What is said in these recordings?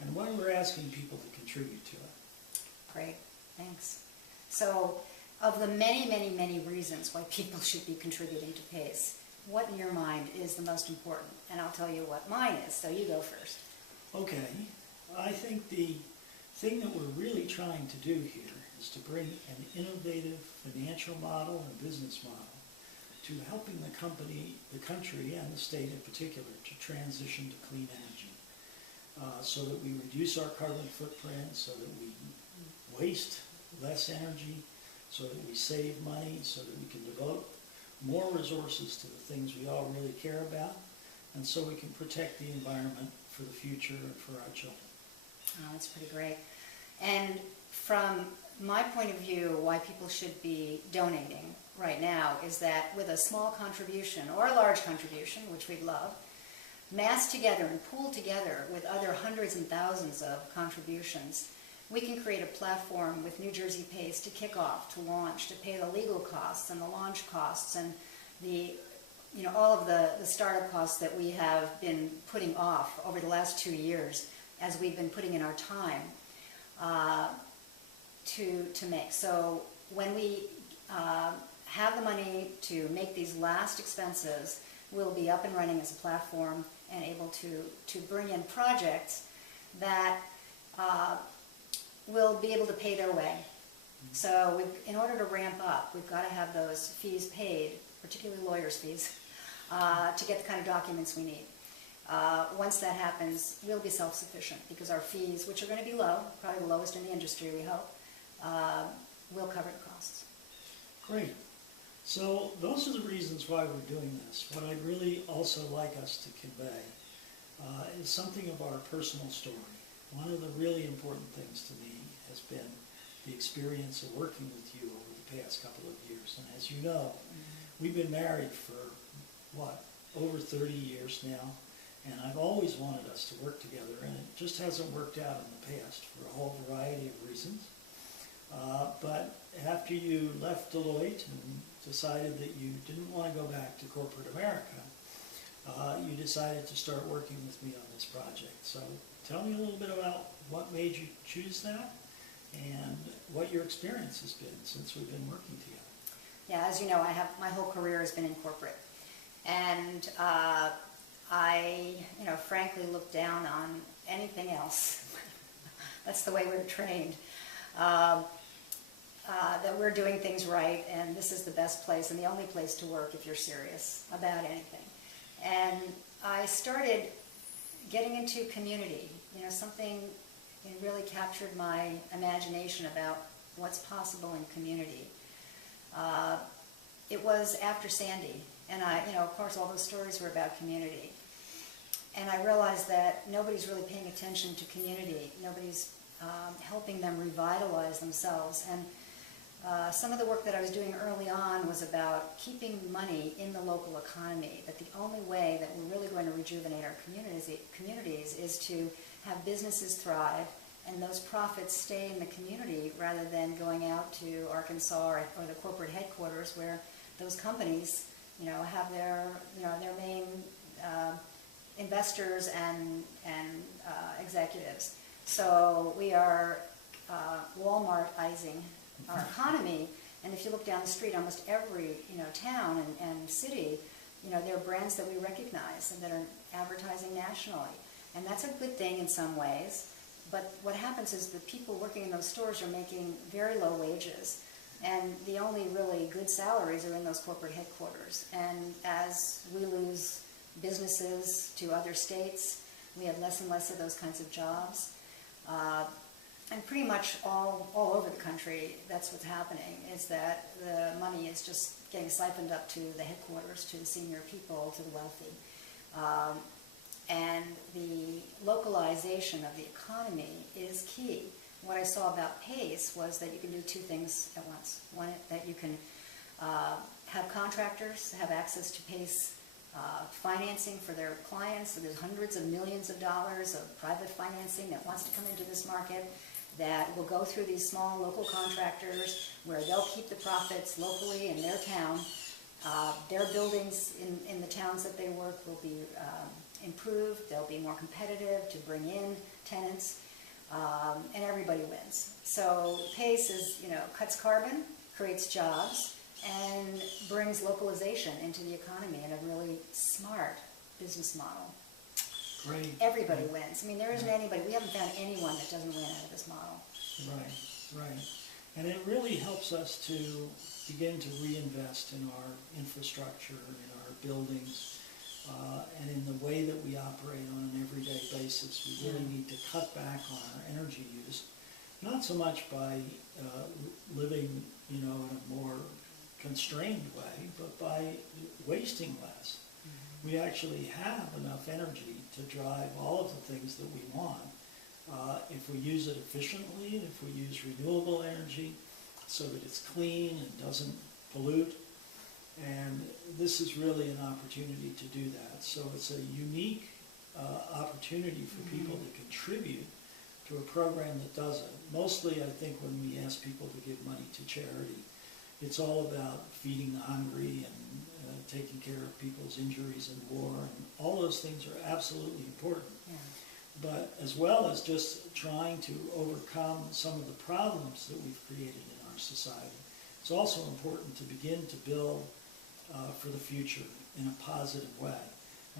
and why we're asking people to contribute to it. Great, thanks. So, of the many, many, many reasons why people should be contributing to PACE, what in your mind is the most important? And I'll tell you what mine is, so you go first. Okay, I think the thing that we're really trying to do here is to bring an innovative financial model and business model to helping the country and the state in particular to transition to clean energy, so that we reduce our carbon footprint, so that we waste less energy, so that we save money, so that we can devote more resources to the things we all really care about, and so we can protect the environment for the future and for our children. Oh, that's pretty great. And from my point of view, why people should be donating right now is that with a small contribution or a large contribution, which we'd love, massed together and pooled together with other hundreds and thousands of contributions, we can create a platform with New Jersey PACE to kick off, to launch, to pay the legal costs and the launch costs and the, all of the startup costs that we have been putting off over the last 2 years as we've been putting in our time to make. So when we have the money to make these last expenses, we'll be up and running as a platform and able to bring in projects that will be able to pay their way. So in order to ramp up, we've got to have those fees paid, particularly lawyers' fees, to get the kind of documents we need. Once that happens, we'll be self-sufficient because our fees, which are going to be low, probably the lowest in the industry, we hope, will cover the costs. Great. So those are the reasons why we're doing this. What I'd really also like us to convey is something of our personal story. One of the really important things to me has been the experience of working with you over the past couple of years. And as you know, we've been married for, over 30 years now. And I've always wanted us to work together, and it just hasn't worked out in the past for a whole variety of reasons. But after you left Deloitte and decided that you didn't want to go back to corporate America, you decided to start working with me on this project. So tell me a little bit about what made you choose that and what your experience has been since we've been working together. Yeah, as you know, my whole career has been in corporate. And I, frankly look down on anything else. That's the way we're trained. That we're doing things right, and this is the best place and the only place to work if you're serious about anything. And I started getting into community. Something really captured my imagination about what's possible in community. It was after Sandy, and of course, all those stories were about community. And I realized that nobody's really paying attention to community. Nobody's helping them revitalize themselves. And some of the work that I was doing early on was about keeping money in the local economy, that the only way that we're really going to rejuvenate our communities is to have businesses thrive and those profits stay in the community rather than going out to Arkansas or the corporate headquarters where those companies have their main investors and executives. So we are Walmartizing our economy, and if you look down the street, almost every town and city, there are brands that we recognize and that are advertising nationally, and that's a good thing in some ways. But what happens is the people working in those stores are making very low wages, and the only really good salaries are in those corporate headquarters. And as we lose businesses to other states, we have less and less of those kinds of jobs. And pretty much all over the country, that's what's happening, is that the money is just getting siphoned up to the headquarters, to the senior people, to the wealthy. And the localization of the economy is key. What I saw about PACE was that you can do two things at once. One, that you can have contractors have access to PACE financing for their clients. So there's hundreds of millions of dollars of private financing that wants to come into this market that will go through these small local contractors where they'll keep the profits locally in their town. Their buildings in the towns that they work will be improved, they'll be more competitive to bring in tenants, and everybody wins. So PACE is, cuts carbon, creates jobs, and brings localization into the economy in a really smart business model. Great. Everybody wins. I mean, there isn't anybody, we haven't found anyone that doesn't win out of this model. Right. And it really helps us to begin to reinvest in our infrastructure, in our buildings, and in the way that we operate on an everyday basis. We really need to cut back on our energy use, not so much by living, in a more constrained way, but by wasting less. We actually have enough energy to drive all of the things that we want if we use it efficiently, and if we use renewable energy so that it's clean and doesn't pollute. And this is really an opportunity to do that. So it's a unique opportunity for people to contribute to a program that does it. Mostly, I think, when we ask people to give money to charity, it's all about feeding the hungry and taking care of people's injuries in war, and all those things are absolutely important. Yeah. But as well as just trying to overcome some of the problems that we've created in our society, it's also important to begin to build for the future in a positive way.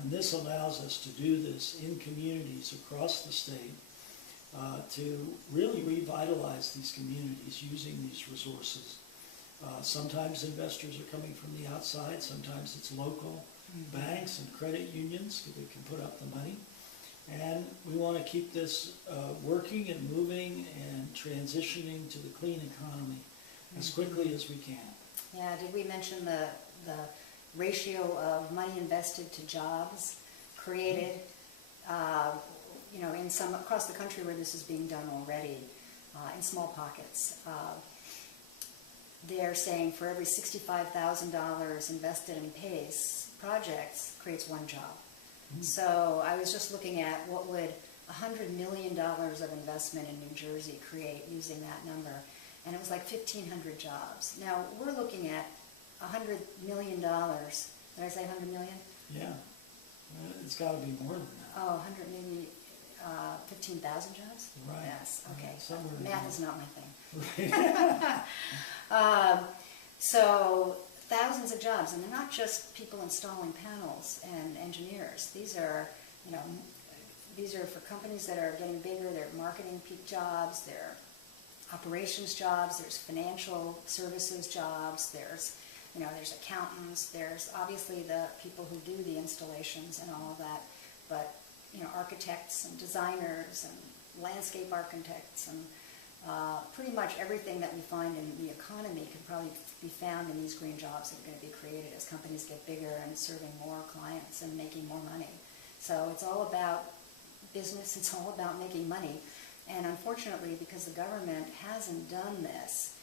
And this allows us to do this in communities across the state to really revitalize these communities using these resources. Sometimes investors are coming from the outside, sometimes it's local banks and credit unions that can put up the money. And we want to keep this working and moving and transitioning to the clean economy as quickly as we can. Yeah, did we mention the ratio of money invested to jobs created, in some across the country where this is being done already, in small pockets. They're saying for every $65,000 invested in PACE projects creates one job. So I was just looking at what would $100 million of investment in New Jersey create using that number, and it was like 1,500 jobs. Now we're looking at $100 million. Did I say 100 million? Yeah, it's got to be more than that. Oh, 100 maybe 15,000 jobs? Right. Yes, okay. Somewhere Math is not my thing. Right. So thousands of jobs, and they're not just people installing panels and engineers. These are, these are for companies that are getting bigger. They're marketing jobs, they're operations jobs, there's financial services jobs, there's accountants, there's obviously the people who do the installations and all of that, but architects and designers and landscape architects and pretty much everything that we find in the economy can probably be found in these green jobs that are going to be created as companies get bigger and serving more clients and making more money. So it's all about business, it's all about making money. And unfortunately, because the government hasn't done this,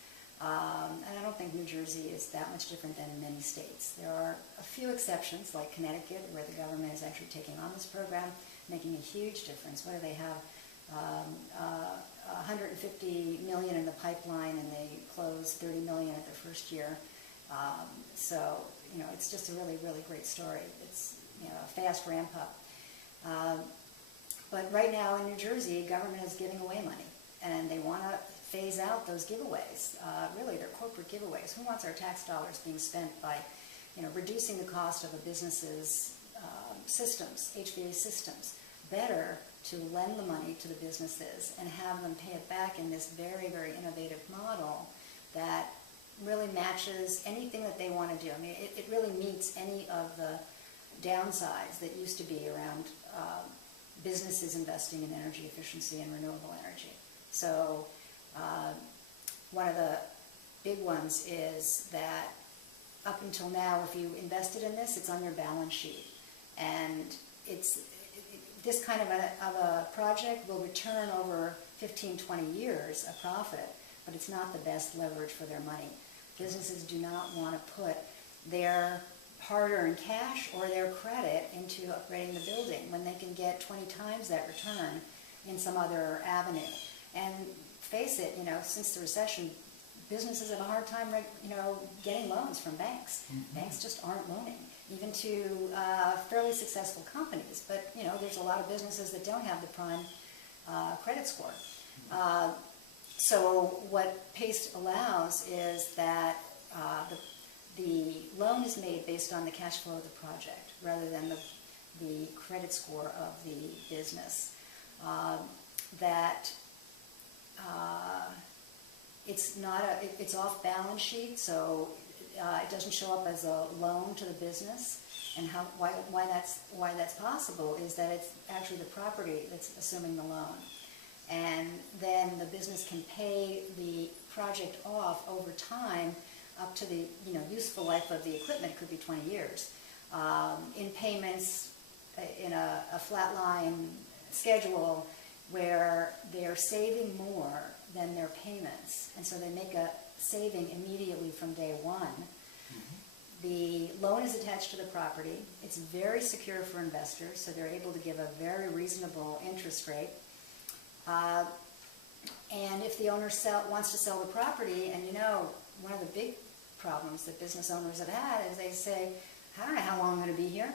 and I don't think New Jersey is that much different than many states. There are a few exceptions, like Connecticut, where the government is actually taking on this program, making a huge difference. What do they have? 150 million in the pipeline, and they close 30 million at their first year. So it's just a really, really great story. It's a fast ramp up. But right now in New Jersey, government is giving away money, and they want to phase out those giveaways. Really, they're corporate giveaways. Who wants our tax dollars being spent by, reducing the cost of a business's systems, HVAC systems? Better to lend the money to the businesses and have them pay it back in this very, very innovative model that really matches anything that they want to do. I mean, it really meets any of the downsides that used to be around businesses investing in energy efficiency and renewable energy. So one of the big ones is that up until now, if you invested in this, it's on your balance sheet. And this kind of a project will return over 15, 20 years a profit, but it's not the best leverage for their money. Businesses do not want to put their hard-earned cash or their credit into upgrading the building when they can get 20 times that return in some other avenue. And face it, since the recession, businesses have a hard time, getting loans from banks. Banks just aren't loaning. even to fairly successful companies. But, you know, there's a lot of businesses that don't have the prime credit score. So what PACE allows is that the loan is made based on the cash flow of the project rather than the credit score of the business. It's off balance sheet, so it doesn't show up as a loan to the business. And why that's possible is that it's actually the property that's assuming the loan. And then the business can pay the project off over time up to the useful life of the equipment. It could be 20 years. In payments, in a flat line schedule where they're saving more than their payments. And so they make a saving immediately from day one. The loan is attached to the property. It's very secure for investors, so they're able to give a very reasonable interest rate. And if the owner wants to sell the property, and one of the big problems that business owners have had is they say, I don't know how long I'm going to be here.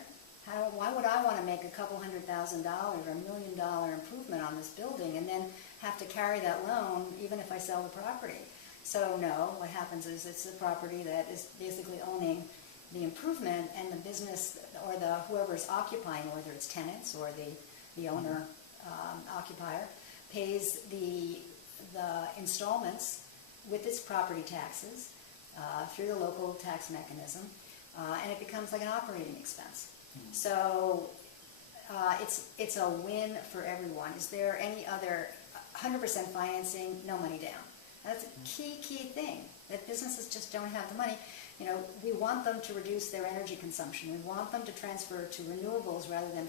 Why would I want to make a couple $100,000 or $1 million improvement on this building and then have to carry that loan even if I sell the property? So no, what happens is it's the property that is basically owning the improvement, and the business or whoever's occupying, whether it's tenants or the owner occupier, pays the installments with its property taxes through the local tax mechanism, and it becomes like an operating expense. So it's a win for everyone. Is there any other 100% financing, no money down? That's a key thing, that businesses just don't have the money. We want them to reduce their energy consumption. We want them to transfer to renewables rather than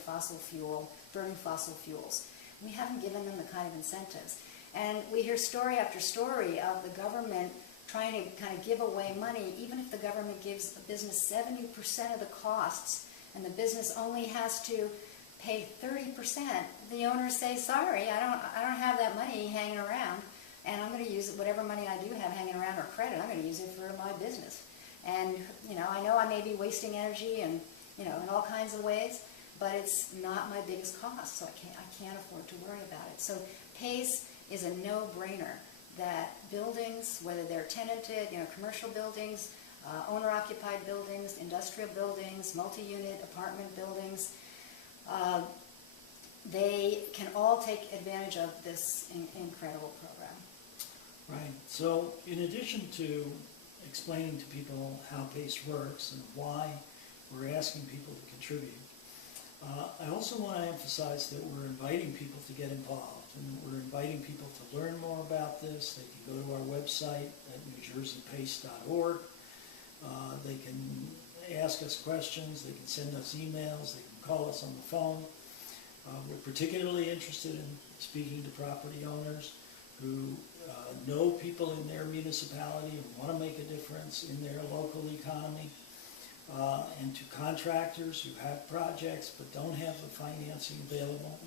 burning fossil fuels. We haven't given them the kind of incentives. And we hear story after story of the government trying to kind of give away money, even if the government gives a business 70% of the costs and the business only has to pay 30%, the owners say, sorry, I don't have that money hanging around, and I'm going to use whatever money I do have hanging around or credit, I'm going to use it for my business. And I know I may be wasting energy and in all kinds of ways, but it's not my biggest cost, so I can't afford to worry about it. So PACE is a no-brainer that buildings, whether they're tenanted, commercial buildings, owner-occupied buildings, industrial buildings, multi-unit apartment buildings, they can all take advantage of this incredible program. Right. So in addition to explaining to people how PACE works and why we're asking people to contribute, I also want to emphasize that we're inviting people to get involved, and we're inviting people to learn more about this. They can go to our website at newjerseypace.org. They can ask us questions, they can send us emails, they can call us on the phone. We're particularly interested in speaking to property owners who know people in their municipality and want to make a difference in their local economy, and to contractors who have projects but don't have the financing available,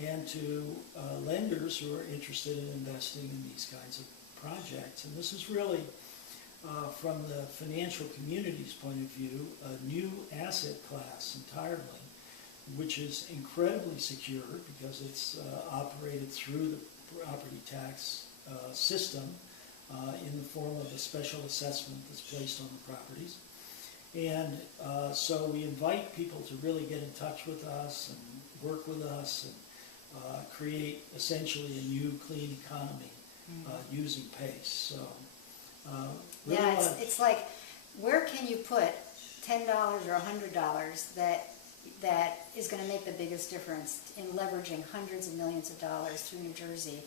and to lenders who are interested in investing in these kinds of projects. And this is really, from the financial community's point of view, a new asset class entirely, which is incredibly secure because it's operated through the property tax system in the form of a special assessment that's placed on the properties. And so we invite people to really get in touch with us and work with us and create essentially a new clean economy using PACE. So really it's like, where can you put $10 or $100 that is going to make the biggest difference in leveraging hundreds of millions of dollars through New Jersey,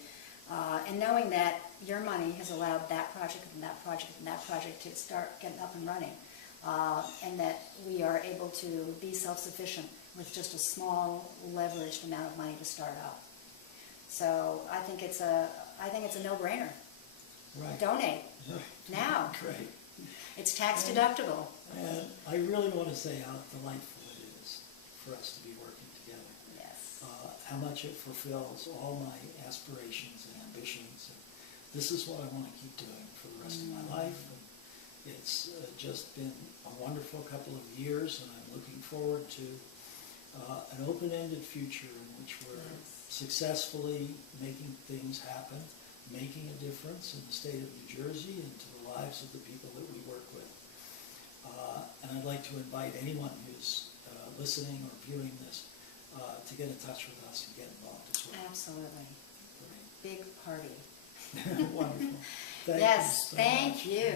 and knowing that your money has allowed that project and that project and that project to start getting up and running, and that we are able to be self-sufficient with just a small leveraged amount of money to start out. So I think it's a no-brainer. Right. Donate now. Great. It's tax deductible. And I really want to say how delightful it is for us to be working together. Yes. How much it fulfills all my aspirations and ambitions. And this is what I want to keep doing for the rest of my life. It's just been a wonderful couple of years, and I'm looking forward to an open-ended future in which we're successfully making things happen, making a difference in the state of New Jersey and to the lives of the people that we work with. And I'd like to invite anyone who's listening or viewing this to get in touch with us and get involved as well. Absolutely. Great. Big party. Wonderful. Thank Yes, you so thank much. you.